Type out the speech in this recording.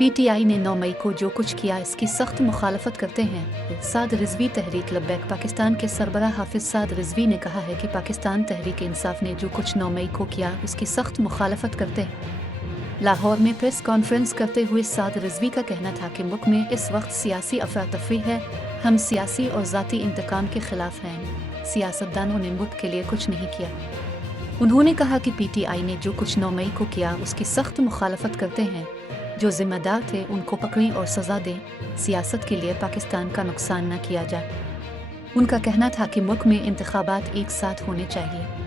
PTI ने 9 मई को जो कुछ किया इसकी सख्त मुखालफत करते हैं। साद रिजवी तहरीक लब्बैक पाकिस्तान के सरबराह हाफिज साद रिजवी ने कहा है कि पाकिस्तान तहरीक इंसाफ ने जो कुछ 9 मई को किया उसकी सख्त मुखालफत करते हैं। लाहौर में प्रेस कॉन्फ्रेंस करते हुए साद रिजवी का कहना था कि मुल्क में इस वक्त सियासी अफरा-तफरी है। हम सियासी और ज़ाती इंतकाम के खिलाफ हैं। सियासतदानों ने मुल्क के लिए कुछ नहीं किया। उन्होंने कहा कि PTI ने जो कुछ 9 मई को किया उसकी सख्त मुखालफत करते हैं। जो जिम्मेदार थे उनको पकड़ें और सज़ा दें। सियासत के लिए पाकिस्तान का नुकसान न किया जाए। उनका कहना था कि मुल्क में इंतखाबात एक साथ होने चाहिए।